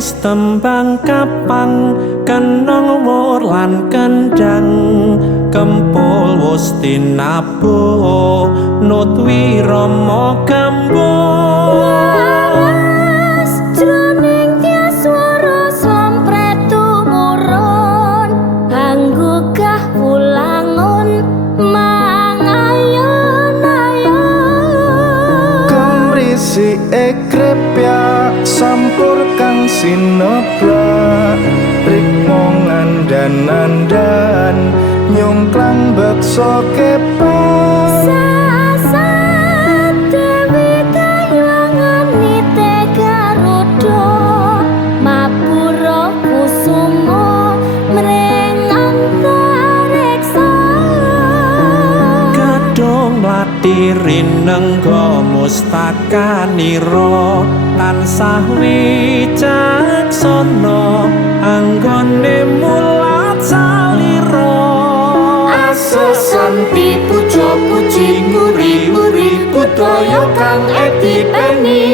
wis tembang kapang kenong wur lan kendang kempul wis tinabuh nut wirama gambo jroning tias swara sampret tumurun anggugah wulangun mangayon-ayon kumrisi ekrepya sampur kang sineblak rikmongan dan nandan nyungklang beksa kepas sasat dewi kayuangan nite garuda mapura kusumo mring antareksa kadung latirin nenggo mustakanira tansah wicaksana anggone mulat salira asesanti puja puji nguri-nguri budaya kang etipeni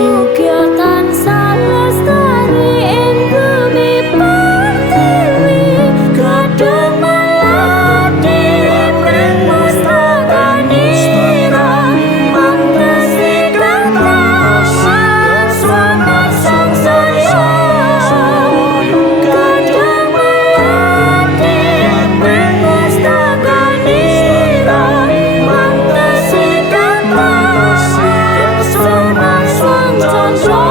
mugia tansah lestari ing bumi pertiwi kadung melati mring mustakanira mantesi kataman selamat sangsaya kadung melati mring mustakanira mantesi kataman selamat sangsaya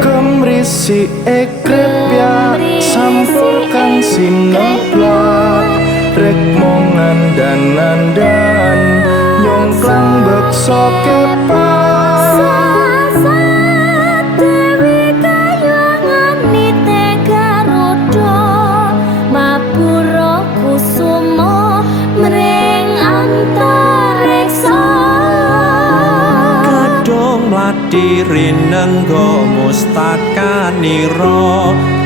kumrisi ekrepya sampur kang sineblak rikmongan dan nandan nyungklang beksa kepas sasat dewi kayuangan nite garuda mapura kusumo mring antareksa kadung latirin nenggo mustakanira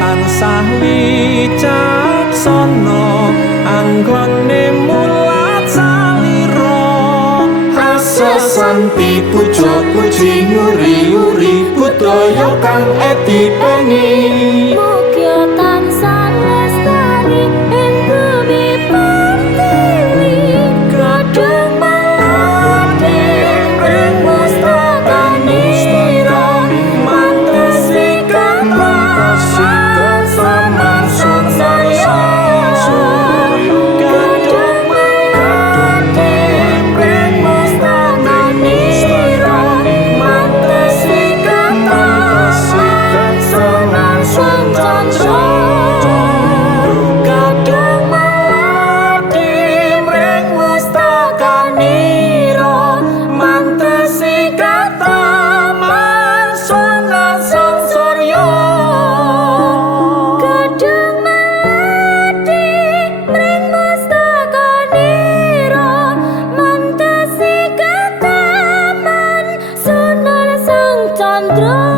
tansah wicaksana anggone mulat salira asesanti puja puji nguri-nguri budaya kang etipeni mugia tansah lestari ing bumi pertiwi kadung melati mring mustakanira mantesi kataman selamat sangsaya kadung melati mring mustakanira mantesi kataman selamat sangsaya kadung melati mring mustakanira mantesi kataman selamat sangsaya kadung melati mring mustakanira mantesi kataman sunan sang candra